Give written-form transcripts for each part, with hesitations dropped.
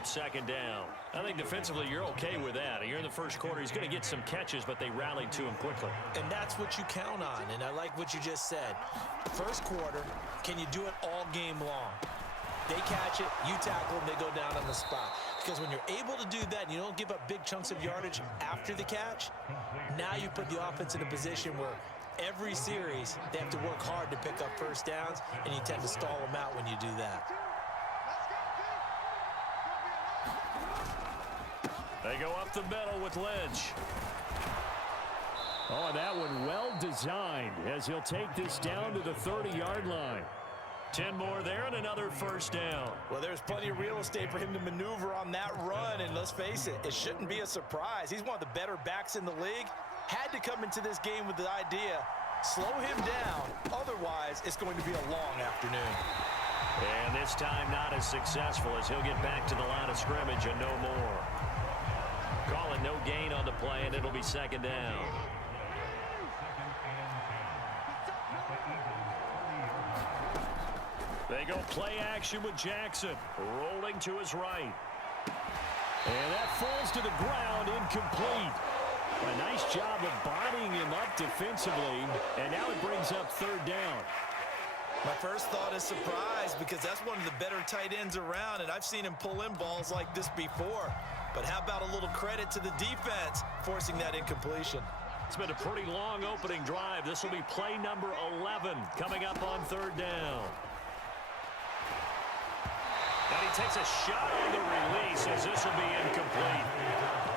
up second down. I think defensively you're okay with that. Here in the first quarter, he's going to get some catches, but they rallied to him quickly. And that's what you count on, and I like what you just said. First quarter, can you do it all game long? They catch it, you tackle them, they go down on the spot. Because when you're able to do that and you don't give up big chunks of yardage after the catch, now you put the offense in a position where every series they have to work hard to pick up first downs, and you tend to stall them out when you do that. They go up the middle with Lynch. Oh, that one well designed as he'll take this down to the 30-yard line. 10 more there and another first down. Well, there's plenty of real estate for him to maneuver on that run, and let's face it, it shouldn't be a surprise. He's one of the better backs in the league. Had to come into this game with the idea, slow him down, otherwise it's going to be a long afternoon. And this time not as successful as he'll get back to the line of scrimmage and no more. Calling no gain on the play, and it'll be second down. They go play action with Jackson, rolling to his right. And that falls to the ground, incomplete. A nice job of bodying him up defensively, and now it brings up third down. My first thought is surprise, because that's one of the better tight ends around, and I've seen him pull in balls like this before. But how about a little credit to the defense forcing that incompletion? It's been a pretty long opening drive. This will be play number 11 coming up on third down. And he takes a shot on the release as this will be incomplete.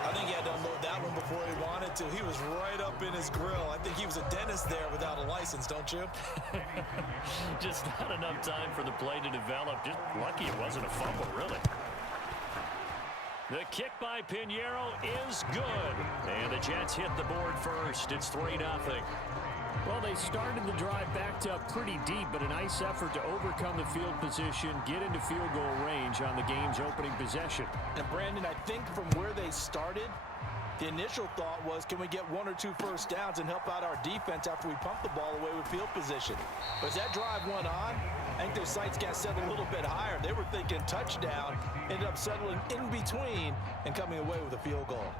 I think he had to unload that one before he wanted to. He was right up in his grill. I think he was a dentist there without a license, don't you? Just not enough time for the play to develop. Just lucky it wasn't a fumble, really. The kick by Pinheiro is good. And the Jets hit the board first. It's 3-0. Well, they started the drive backed up pretty deep, but a nice effort to overcome the field position, get into field goal range on the game's opening possession. And, Brandon, I think from where they started, the initial thought was, can we get 1 or 2 first downs and help out our defense after we pump the ball away with field position? But as that drive went on, I think their sights got set a little bit higher. They were thinking touchdown, ended up settling in between and coming away with a field goal.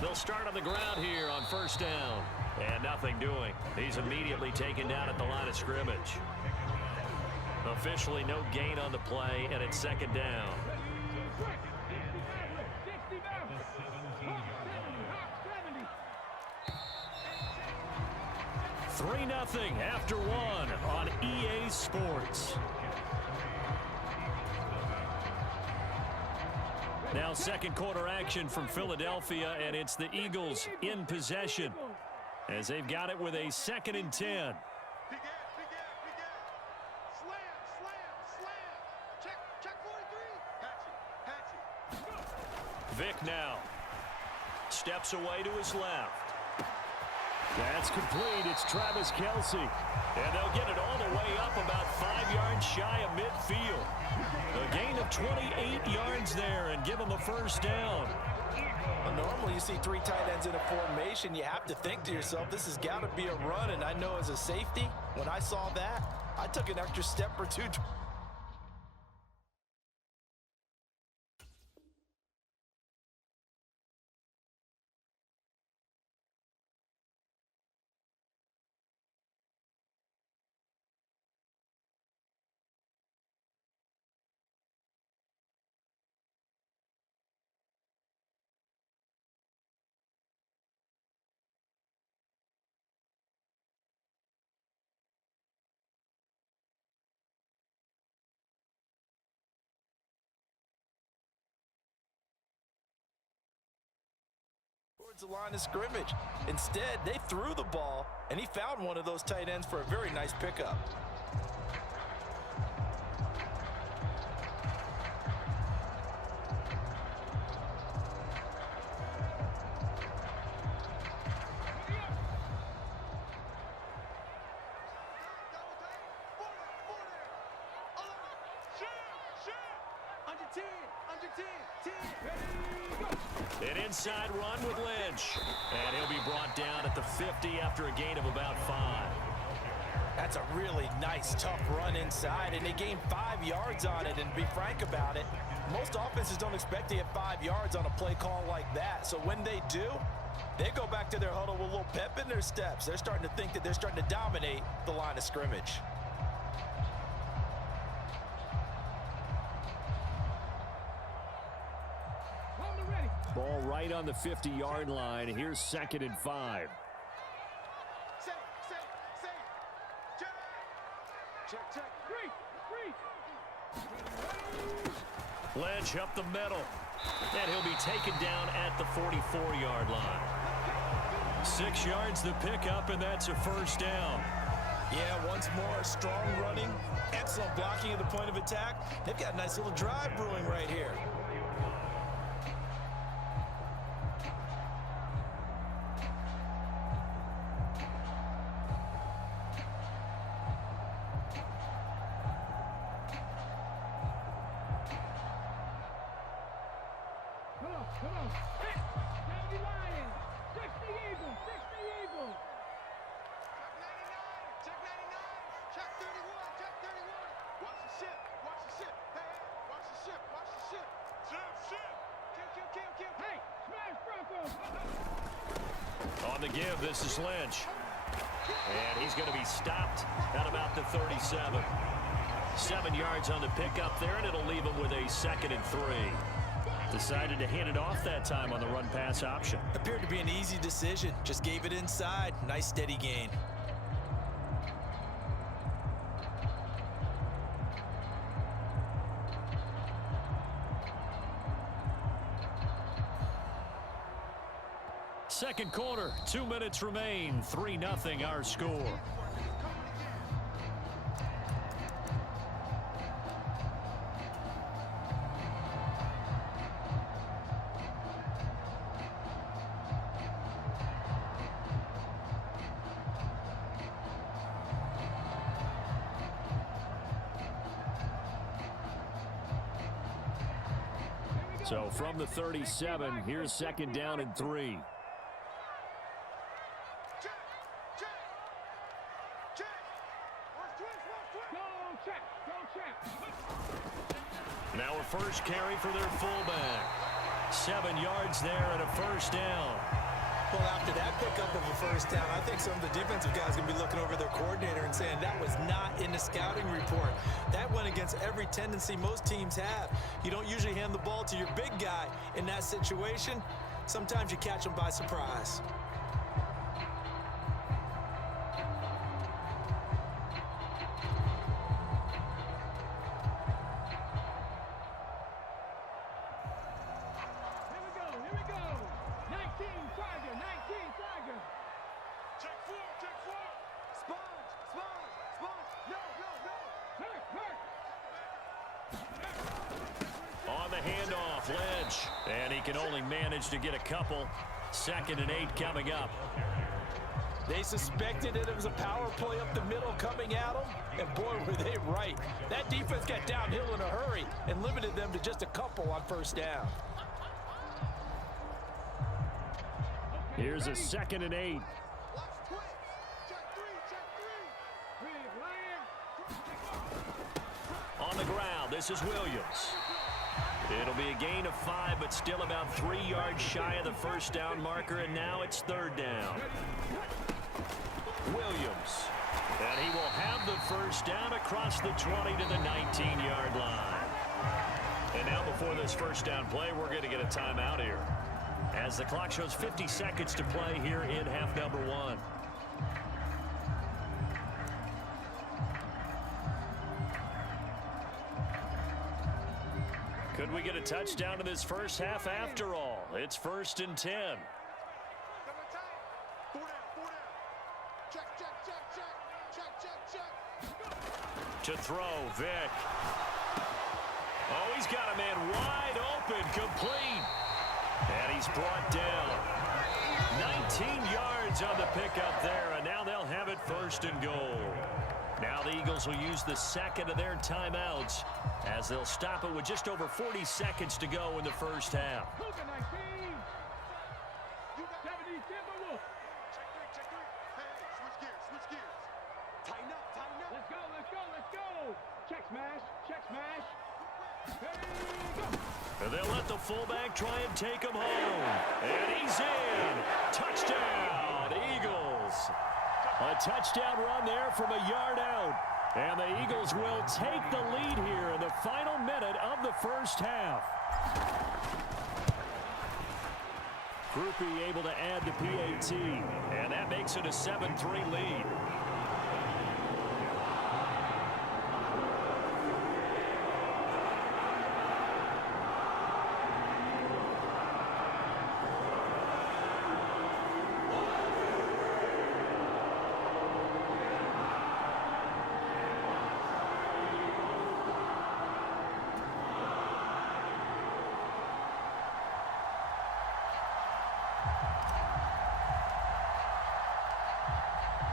They'll start on the ground here on first down. And nothing doing. He's immediately taken down at the line of scrimmage. Officially no gain on the play, and it's second down. 3-0 after 1 on EA Sports. Now second quarter action from Philadelphia, and it's the Eagles in possession as they've got it with a 2nd and 10. Vic now steps away to his left. That's complete. It's Travis Kelce. And they'll get it all the way up about 5 yards shy of midfield. A gain of 28 yards there and give them a first down. Well, normally you see 3 tight ends in a formation. You have to think to yourself, this has got to be a run. And I know as a safety, when I saw that, I took an extra step or 2. The line of scrimmage. Instead, they threw the ball, and he found one of those tight ends for a very nice pickup. An inside run with Lynch. And he'll be brought down at the 50 after a gain of about 5. That's a really nice, tough run inside, and they gained 5 yards on it. And to be frank about it, most offenses don't expect to get 5 yards on a play call like that. So when they do, they go back to their huddle with a little pep in their steps. They're starting to think that they're starting to dominate the line of scrimmage. Ball right on the 50-yard line. Here's 2nd and 5. Lynch up the middle. And he'll be taken down at the 44-yard line. 6 yards the pickup, and that's a first down. Yeah, once more, strong running, excellent blocking at the point of attack. They've got a nice little drive brewing right here. Come on. Hey, down the Lions. Check the Eagles. Check the Eagles. Check 99. Check 99. Check 31. Check 31. Watch the ship. Watch the ship. Hey, watch the ship. Watch the ship. Ship. Kill. Hey, smash Broncos. On the give, this is Lynch. And he's going to be stopped at about the 37. 7 yards on the pickup there, and it'll leave him with a 2nd and 3. Decided to hand it off that time on the run-pass option. Appeared to be an easy decision. Just gave it inside. Nice steady gain. Second quarter, 2 minutes remain. 3-0 our score. So from the 37, here's 2nd down and 3. Now a first carry for their fullback. 7 yards there and a first down. Well, after that pickup of a first down, I think some of the defensive guys are going to be looking over their coordinator and saying that was not in the scouting report. That went against every tendency most teams have. You don't usually hand the ball to your big guy in that situation. Sometimes you catch them by surprise. On the handoff, Lynch. And he can only manage to get a couple. 2nd and 8 coming up. They suspected it was a power play up the middle coming at them, and boy, were they right. That defense got downhill in a hurry and limited them to just a couple on first down. Here's a 2nd and 8. On the ground, this is Williams. It'll be a gain of 5, but still about 3 yards shy of the first down marker, and now it's 3rd down. Williams. And he will have the first down across the 20 to the 19-yard line. And now before this first down play, we're going to get a timeout here, as the clock shows 50 seconds to play here in half number 1. Could we get a touchdown in this first half after all? It's 1st and 10. To throw, Vick. Oh, he's got a man wide open, complete. And he's brought down. 19 yards on the pickup there, and now they'll have it 1st and goal. Now the Eagles will use the second of their timeouts as they'll stop it with just over 40 seconds to go in the first half. Cougar 19. 70 Timberwolves. Check three. Hey, switch gears. Tighten up. Let's go. Check smash. Hey, go. And they'll let the fullback try and take him home. And he's in. Touchdown, Eagles. A touchdown run there from a yard out. And the Eagles will take the lead here in the final minute of the first half. Groupie able to add the PAT. And that makes it a 7-3 lead.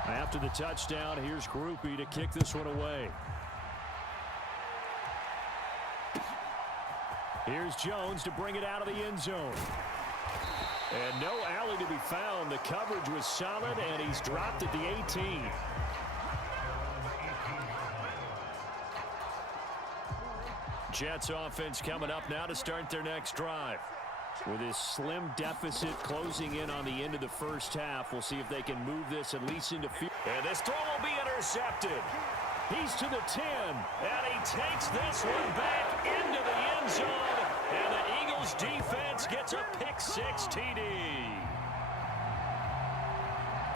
After the touchdown, here's Groupie to kick this one away. Here's Jones to bring it out of the end zone. And no alley to be found. The coverage was solid, and he's dropped at the 18. Jets offense coming up now to start their next drive. With his slim deficit closing in on the end of the first half, we'll see if they can move this at least into field. And this throw will be intercepted. He's to the 10. And he takes this one back into the end zone. And the Eagles defense gets a pick-6 TD.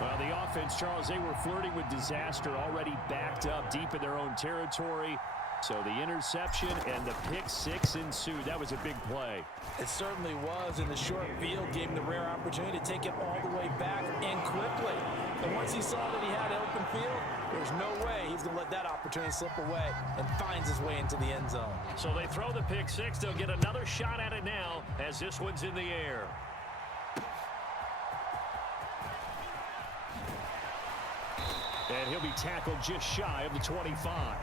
Well, the offense, Charles, they were flirting with disaster, already backed up deep in their own territory. So the interception and the pick-6 ensued. That was a big play. It certainly was, and the short field gave him the rare opportunity to take it all the way back and quickly. And once he saw that he had an open field, there's no way he's going to let that opportunity slip away, and finds his way into the end zone. So they throw the pick-6. They'll get another shot at it now as this one's in the air. And he'll be tackled just shy of the 25.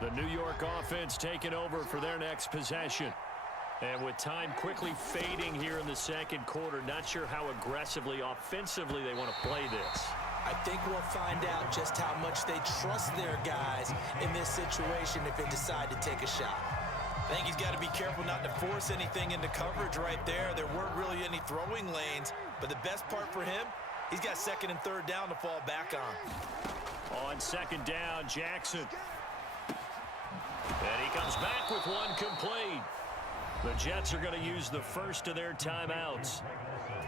The New York offense taking over for their next possession. And with time quickly fading here in the second quarter, not sure how aggressively, offensively they want to play this. I think we'll find out just how much they trust their guys in this situation if they decide to take a shot. I think he's got to be careful not to force anything into coverage right there. There weren't really any throwing lanes, but the best part for him, he's got second and third down to fall back on. On second down, Jackson. And he comes back with one complete. The Jets are going to use the first of their timeouts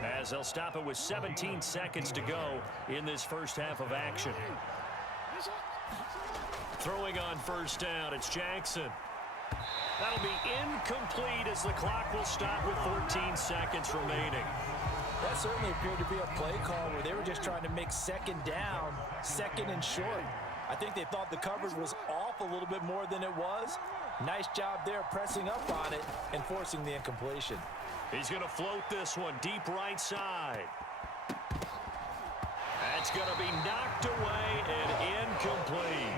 as they'll stop it with 17 seconds to go in this first half of action. Throwing on first down, it's Jackson. That'll be incomplete as the clock will stop with 14 seconds remaining. That certainly appeared to be a play call where they were just trying to make second down, second and short. I think they thought the coverage was off a little bit more than it was. Nice job there pressing up on it and forcing the incompletion. He's going to float this one deep right side. That's going to be knocked away and incomplete.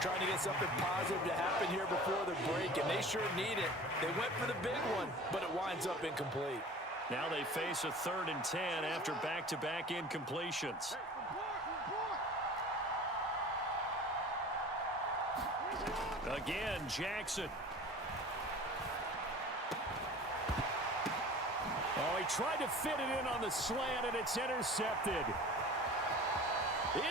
Trying to get something positive to happen here before the break, and they sure need it. They went for the big one, but it winds up incomplete. Now they face a 3rd and 10 after back-to-back incompletions. Again, Jackson. Oh, he tried to fit it in on the slant, and it's intercepted.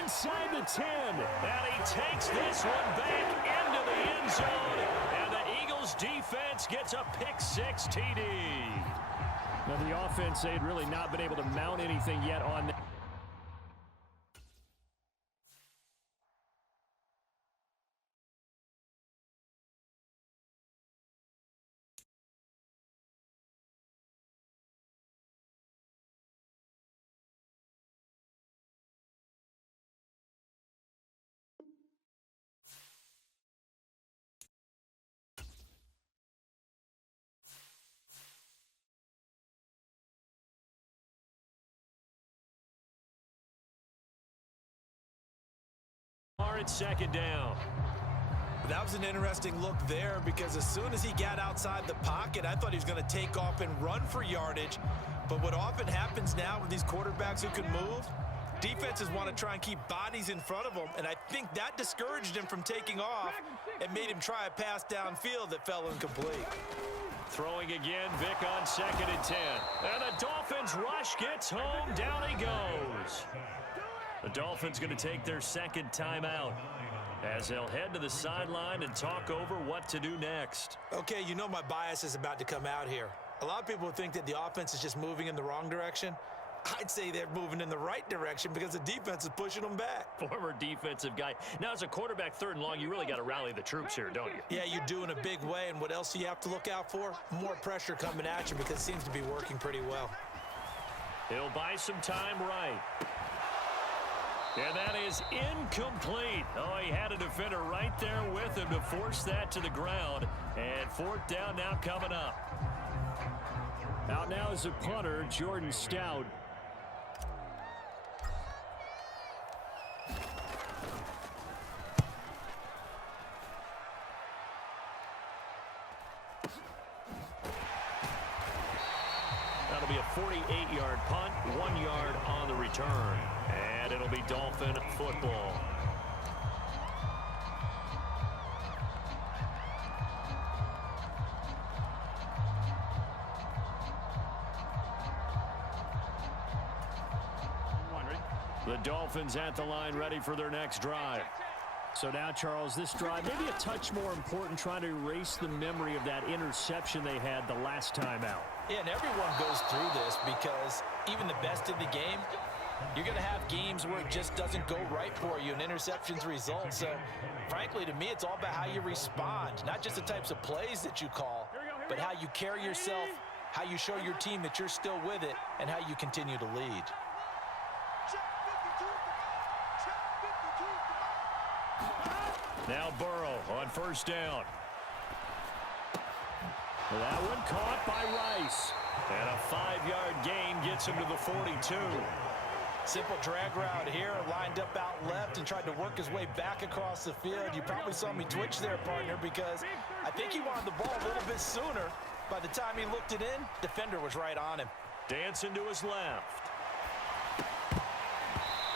Inside the 10. And he takes this one back into the end zone. And the Eagles defense gets a pick-6 TD. Now, the offense, they had really not been able to mount anything yet on that. on second down. That was an interesting look there because as soon as he got outside the pocket, I thought he was going to take off and run for yardage. But what often happens now with these quarterbacks who can move, defenses want to try and keep bodies in front of them, and I think that discouraged him from taking off and made him try a pass downfield that fell incomplete. Throwing again, Vic on 2nd and 10. And the Dolphins rush gets home. Down he goes. The Dolphins going to take their second timeout as they'll head to the sideline and talk over what to do next. Okay, you know my bias is about to come out here. A lot of people think that the offense is just moving in the wrong direction. I'd say they're moving in the right direction because the defense is pushing them back. Former defensive guy. Now, as a quarterback 3rd and long, you really got to rally the troops here, don't you? Yeah, you do in a big way. And what else do you have to look out for? More pressure coming at you because it seems to be working pretty well. He'll buy some time right. And that is incomplete. Oh, he had a defender right there with him to force that to the ground. And 4th down now coming up. Out now is a punter, Jordan Stout. That'll be a 48-yard punt, 1 yard on the return. And it'll be Dolphin football. The Dolphins at the line ready for their next drive. So now, Charles, this drive maybe a touch more important, trying to erase the memory of that interception they had the last time out. Yeah, and everyone goes through this because even the best in the game, you're going to have games where it just doesn't go right for you and interceptions result. So, frankly, to me, it's all about how you respond, not just the types of plays that you call, but how you carry yourself, how you show your team that you're still with it, and how you continue to lead. Now Burrow on 1st down. That one caught by Rice. And a 5-yard gain gets him to the 42. Simple drag route here, lined up out left and tried to work his way back across the field. You probably saw me twitch there, partner, because I think he wanted the ball a little bit sooner. By the time he looked it in, defender was right on him. Dancing to his left.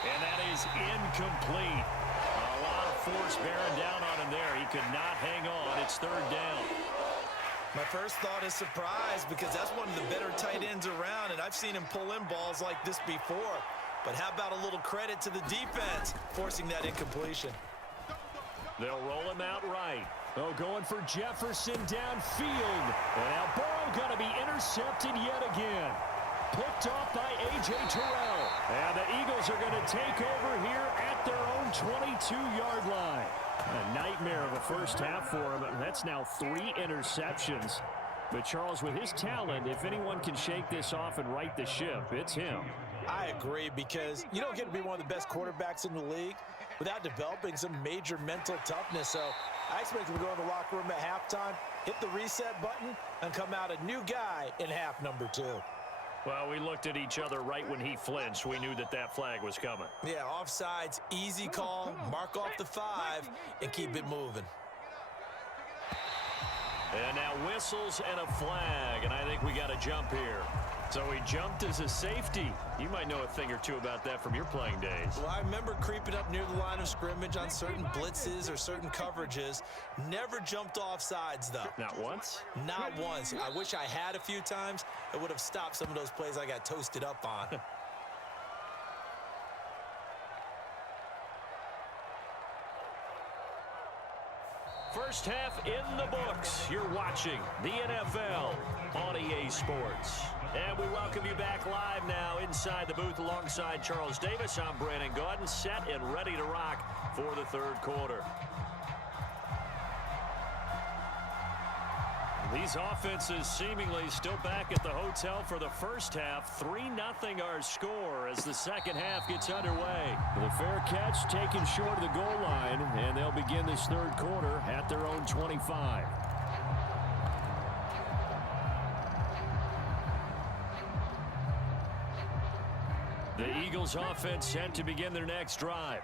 And that is incomplete. A lot of force bearing down on him there. He could not hang on. It's 3rd down. My first thought is surprise because that's one of the better tight ends around, and I've seen him pull in balls like this before. But how about a little credit to the defense forcing that incompletion? They'll roll him out right. Oh, going for Jefferson downfield. And now Burrow going to be intercepted yet again. Picked off by A.J. Terrell. And the Eagles are going to take over here at their own 22-yard line. A nightmare of a first half for him. That's now 3 interceptions. But Charles, with his talent, if anyone can shake this off and right the ship, it's him. I agree because you don't get to be one of the best quarterbacks in the league without developing some major mental toughness. So I expect him to go in the locker room at halftime, hit the reset button, and come out a new guy in half number 2. Well, we looked at each other right when he flinched. We knew that that flag was coming. Yeah, offsides, easy call, mark off the 5, and keep it moving. And now whistles and a flag, and I think we got a jump here. So he jumped as a safety. You might know a thing or two about that from your playing days. Well, I remember creeping up near the line of scrimmage on certain blitzes or certain coverages. Never jumped off sides, though. Not once? Not once. I wish I had a few times. It would have stopped some of those plays I got toasted up on. First half in the books. You're watching the NFL on EA Sports. And we welcome you back live now inside the booth alongside Charles Davis. I'm Brandon Gaudin, set and ready to rock for the 3rd quarter. These offenses seemingly still back at the hotel for the first half. 3-0 our score as the second half gets underway. The fair catch taken short of the goal line, and they'll begin this 3rd quarter at their own 25. The Eagles offense set to begin their next drive.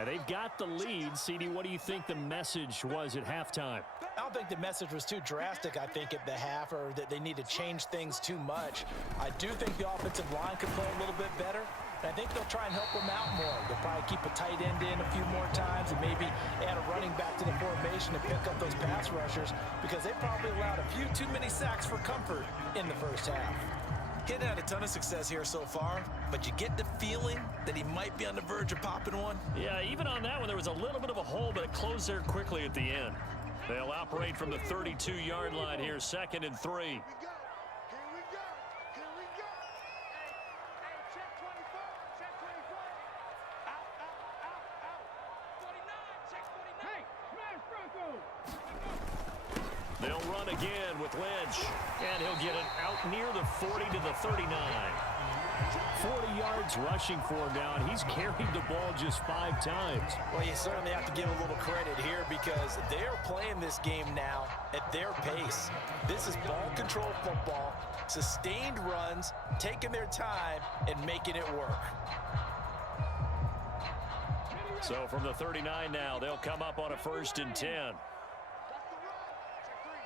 And they've got the lead. CD, what do you think the message was at halftime? I don't think the message was too drastic, I think, at the half, or that they need to change things too much. I do think the offensive line could play a little bit better. And I think they'll try and help them out more. They'll probably keep a tight end in a few more times and maybe add a running back to the formation to pick up those pass rushers, because they probably allowed a few too many sacks for comfort in the first half. He'd had a ton of success here so far, but you get the feeling that he might be on the verge of popping one. Yeah, even on that one, there was a little bit of a hole, but it closed there quickly at the end. They'll operate from the 32-yard line here, 2nd and 3. Here we go. Here we go. Here we go. Hey, check 24. Check 24. Out, out, out, out. 49. Check 49. Hey, smash Broncos. They'll run again with Lynch, and he'll get it out near the 40 to the 39. 40 yards rushing for him now, and he's carried the ball just 5 times. Well, you certainly have to give a little credit here, because they're playing this game now at their pace. This is ball control football, sustained runs, taking their time, and making it work. So from the 39 now, they'll come up on a 1st and 10. That's the run.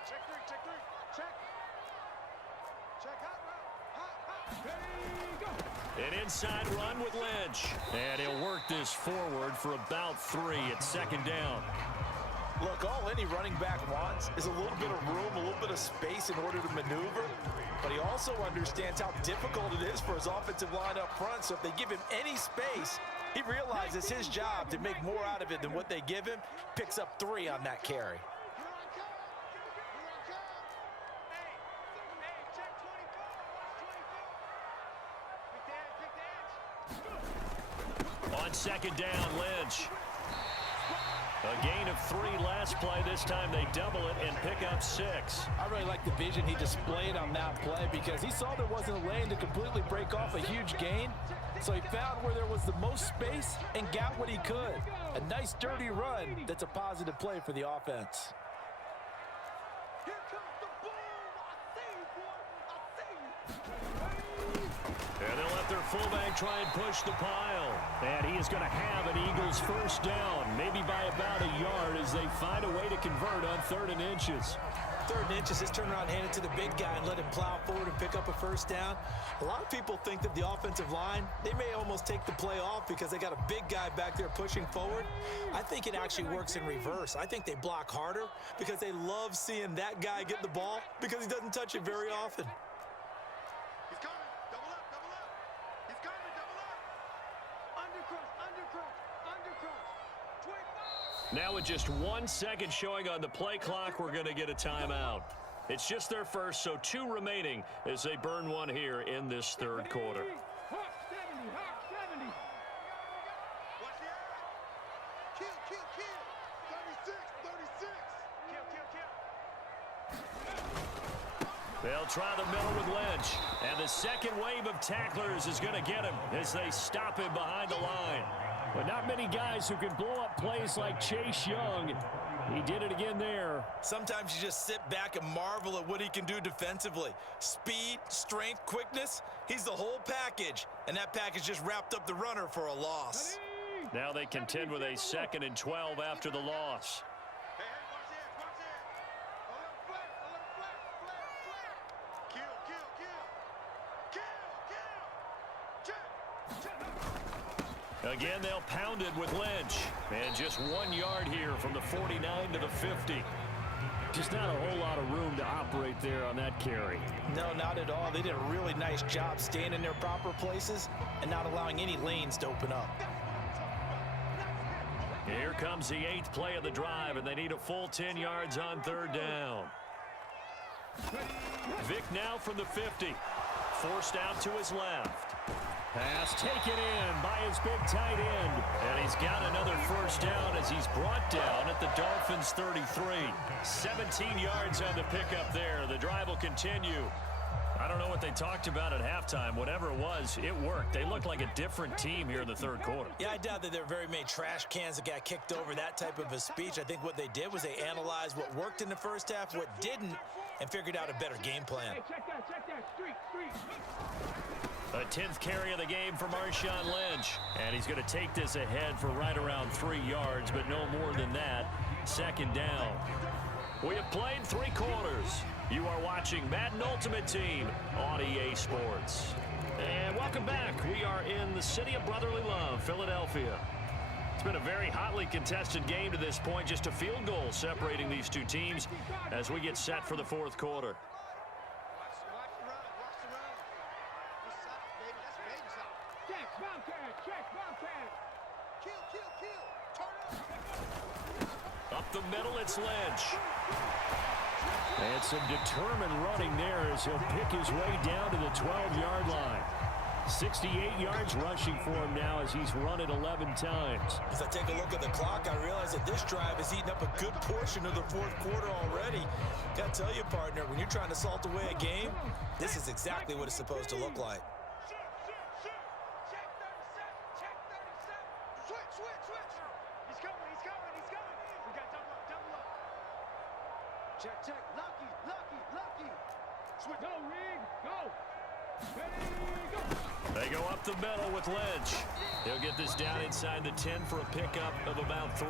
Check 3. Check 3. Check 3. Check. Check hot route. Hot. There you go. An inside run with Lynch. And he'll work this forward for about 3 at 2nd down. Look, all any running back wants is a little bit of room, a little bit of space in order to maneuver. But he also understands how difficult it is for his offensive line up front. So if they give him any space, he realizes his job to make more out of it than what they give him. Picks up 3 on that carry. Here I come. Here I come. Hey, check 24. Watch 24. Pick the edge. Pick the edge. On 2nd down, Lynch. A gain of 3 last play. This time they double it and pick up 6. I really like the vision he displayed on that play, because he saw there wasn't a lane to completely break off a huge gain. So he found where there was the most space and got what he could. A nice, dirty run that's a positive play for the offense. Here comes the boom. I see you, boy. I see you. And they'll let their fullback try and push the pile. And he is going to have an Eagles 1st down, maybe by about a yard, as they find a way to convert on 3rd and inches. 3rd and inches, just turn around, hand it to the big guy, and let him plow forward and pick up a 1st down. A lot of people think that the offensive line, they may almost take the play off because they got a big guy back there pushing forward. I think it actually works in reverse. I think they block harder because they love seeing that guy get the ball, because he doesn't touch it very often. He's coming. Double up. Double up. He's coming. Double up. Undercrush. Undercrush. Undercrush. 25. Now with just 1 second showing on the play clock, we're going to get a timeout. It's just their first, so 2 remaining as they burn one here in this 3rd quarter. Hawk 70. Hawk 70. Watch the eye. Kill, kill, kill. 36, 36. Kill, kill, kill. They'll try the middle with Lynch. And the second wave of tacklers is going to get him as they stop him behind the line. But not many guys who can blow up plays like Chase Young. He did it again there. Sometimes you just sit back and marvel at what he can do defensively. Speed, strength, quickness, he's the whole package. And that package just wrapped up the runner for a loss. Now they contend with a 2nd and 12 after the loss. Hey, watch this, watch this. A little flat, flat. Kill, kill, kill. Kill, kill. Check. Again, they'll pound it with Lynch. And just 1 yard here from the 49 to the 50. Just not a whole lot of room to operate there on that carry. No, not at all. They did a really nice job staying in their proper places and not allowing any lanes to open up. Here comes the 8th play of the drive, and they need a full 10 yards on 3rd down. Vick now from the 50. Forced out to his left. Pass taken in by his big tight end. And he's got another 1st down as he's brought down at the Dolphins' 33. 17 yards on the pickup there. The drive will continue. I don't know what they talked about at halftime. Whatever it was, it worked. They looked like a different team here in the 3rd quarter. Yeah, I doubt that there are very many trash cans that got kicked over, that type of a speech. I think what they did was they analyzed what worked in the first half, what didn't, and figured out a better game plan. Hey, check that. Street. A 10th carry of the game for Marshawn Lynch. And he's going to take this ahead for right around 3 yards, but no more than that. Second down. We have played 3 quarters. You are watching Madden Ultimate Team on EA Sports. And welcome back. We are in the city of brotherly love, Philadelphia. It's been a very hotly contested game to this point. Just a field goal separating these two teams as we get set for the 4th quarter. Check, Bobcat, check, Bobcat. Up the middle, it's Lynch. And some determined running there as he'll pick his way down to the 12-yard line. 68 yards rushing for him now as he's run it 11 times. As I take a look at the clock, I realize that this drive has eaten up a good portion of the 4th quarter already. Got to tell you, partner, when you're trying to salt away a game, this is exactly what it's supposed to look like. Check. Lucky. Switch. Go, Rig, go. Ready, go. They go up the middle with Lynch. He'll get this down inside the 10 for a pickup of about 3.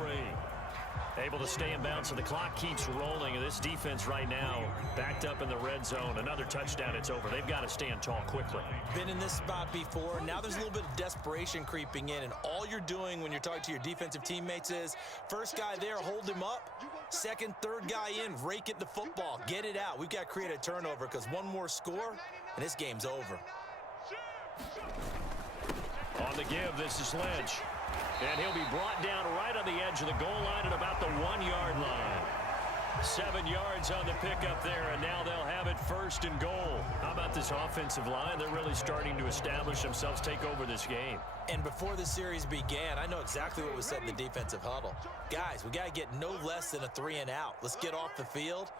Able to stay in bounds, so the clock keeps rolling. And this defense right now backed up in the red zone. Another touchdown, it's over. They've got to stand tall quickly. Been in this spot before. Now there's a little bit of desperation creeping in, and all you're doing when you're talking to your defensive teammates is first guy there, hold him up. Second, third guy in, rake it the football. Get it out. We've got to create a turnover because one more score, and this game's over. On the give, this is Lynch. And he'll be brought down right on the edge of the goal line at about the 1-yard line. 7 yards on the pickup there, and now they'll have it 1st and goal. How about this offensive line? They're really starting to establish themselves, take over this game. And before the series began, I know exactly what was said in the defensive huddle. Guys, we got to get no less than a 3 and out. Let's get off the field.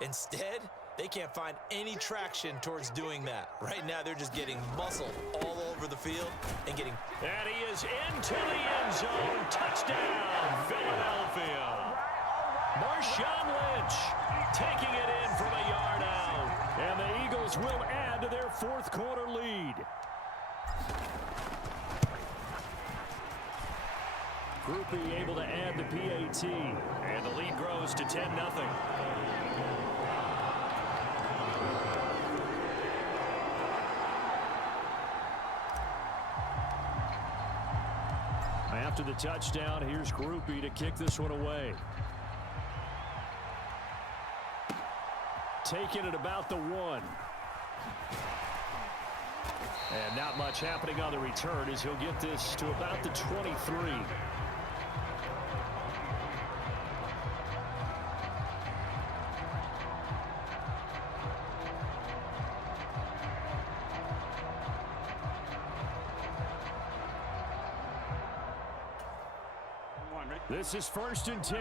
Instead, they can't find any traction towards doing that. Right now, they're just getting muscled all over the field and getting... And he is into the end zone. Touchdown, Philadelphia. Marshawn Lynch taking it in from a yard out. And the Eagles will add to their 4th quarter lead. Groupie able to add the PAT. And the lead grows to 10-0. After the touchdown, here's Groupie to kick this one away. Taking it about the 1. And not much happening on the return as he'll get this to about the 23. This is 1st and 10.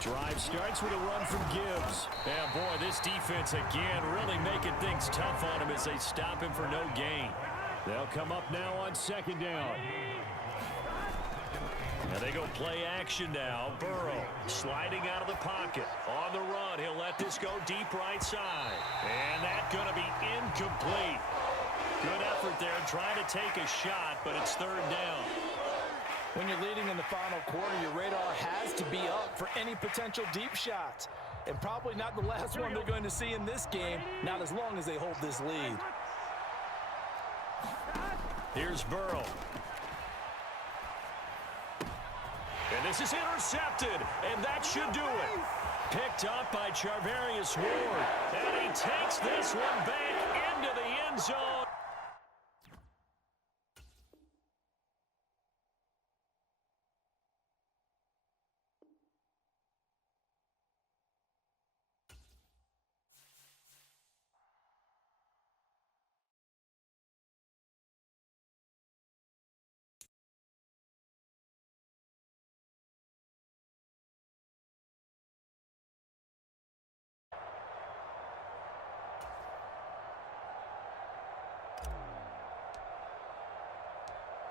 Drive starts with a run from Gibbs. And boy, this defense again really making things tough on him as they stop him for no gain. They'll come up now on 2nd down. And they go play action now. Burrow sliding out of the pocket. On the run, he'll let this go deep right side. And that's going to be incomplete. Good effort there trying to take a shot, but it's 3rd down. When you're leading in the final quarter, your radar has to be up for any potential deep shots. And probably not the last one they're going to see in this game, not as long as they hold this lead. Here's Burrow. And this is intercepted, and that should do it. Picked up by Charvarius Ward. And he takes this one back into the end zone.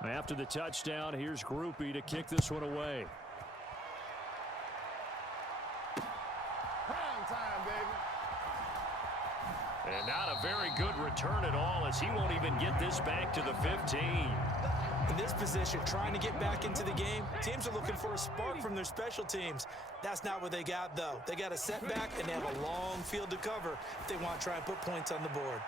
After the touchdown, here's Groupie to kick this one away. And not a very good return at all, as he won't even get this back to the 15. In this position, trying to get back into the game, teams are looking for a spark from their special teams. That's not what they got, though. They got a setback, and they have a long field to cover if they want to try and put points on the board.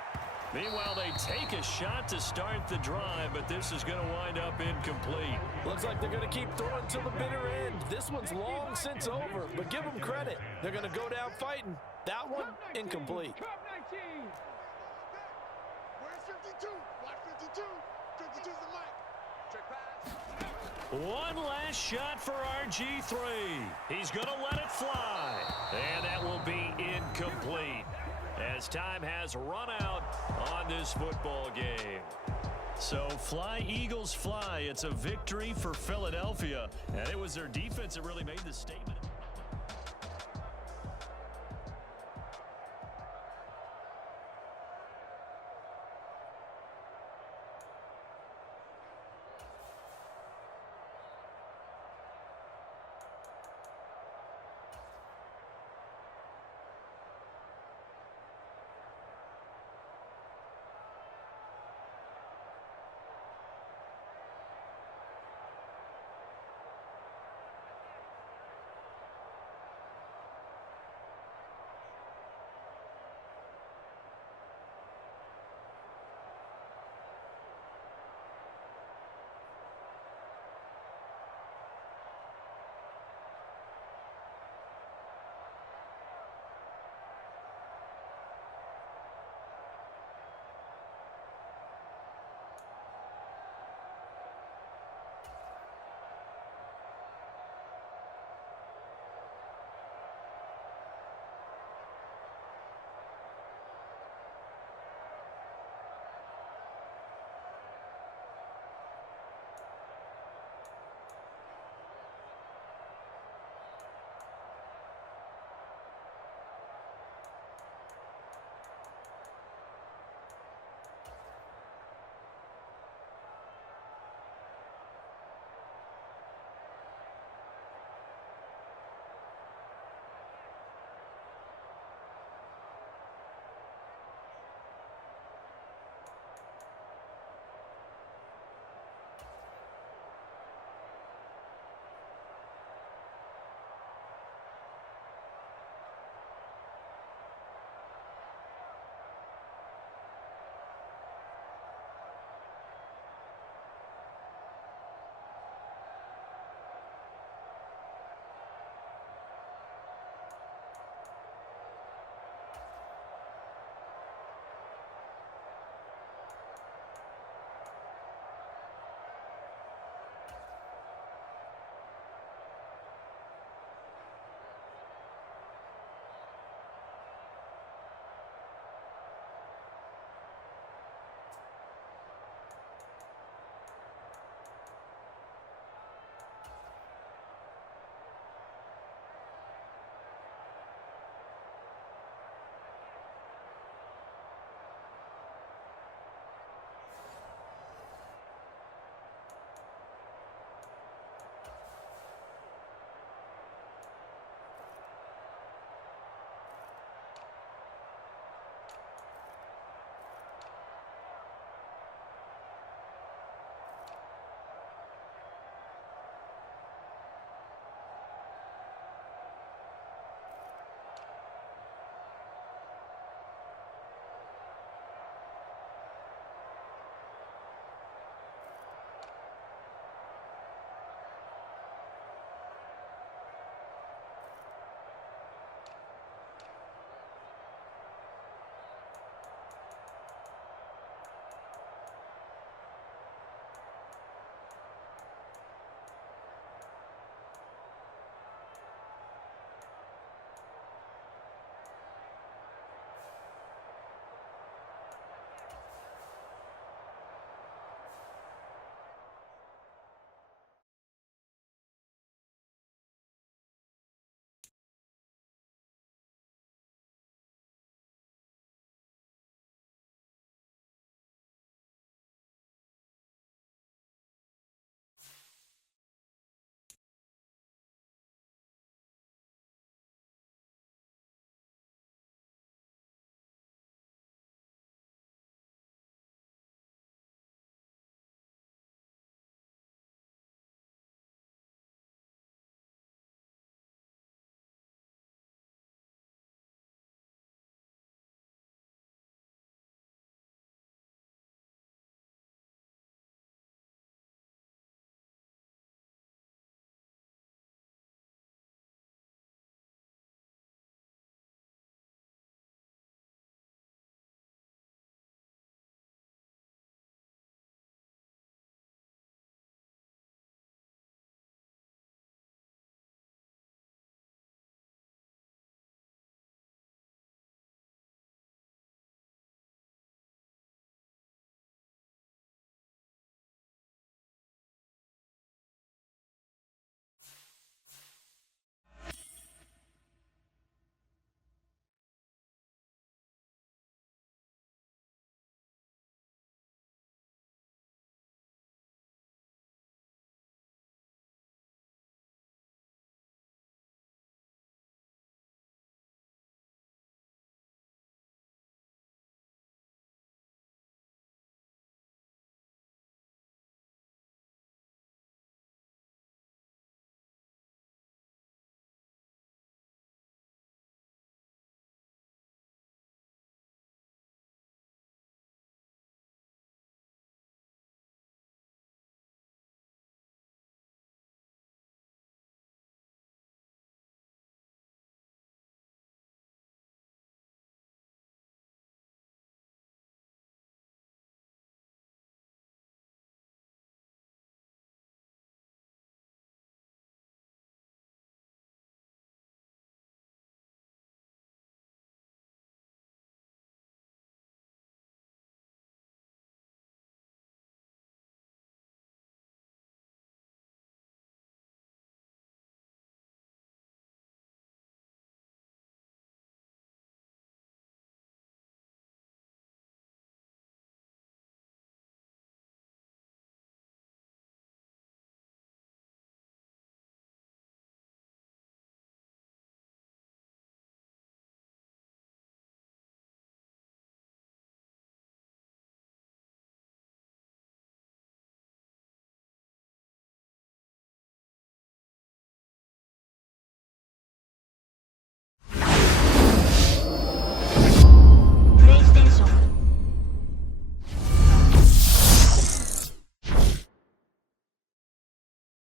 Meanwhile, they take a shot to start the drive, but this is going to wind up incomplete. Looks like they're going to keep throwing till the bitter end. This one's long since over, but give them credit. They're going to go down fighting. That one, incomplete. Where's 52? Watch 52. 52's the mic. Trick pass. One last shot for RG3. He's going to let it fly. And that will be incomplete, as time has run out on this football game. So fly, Eagles, fly. It's a victory for Philadelphia. And it was their defense that really made the statement.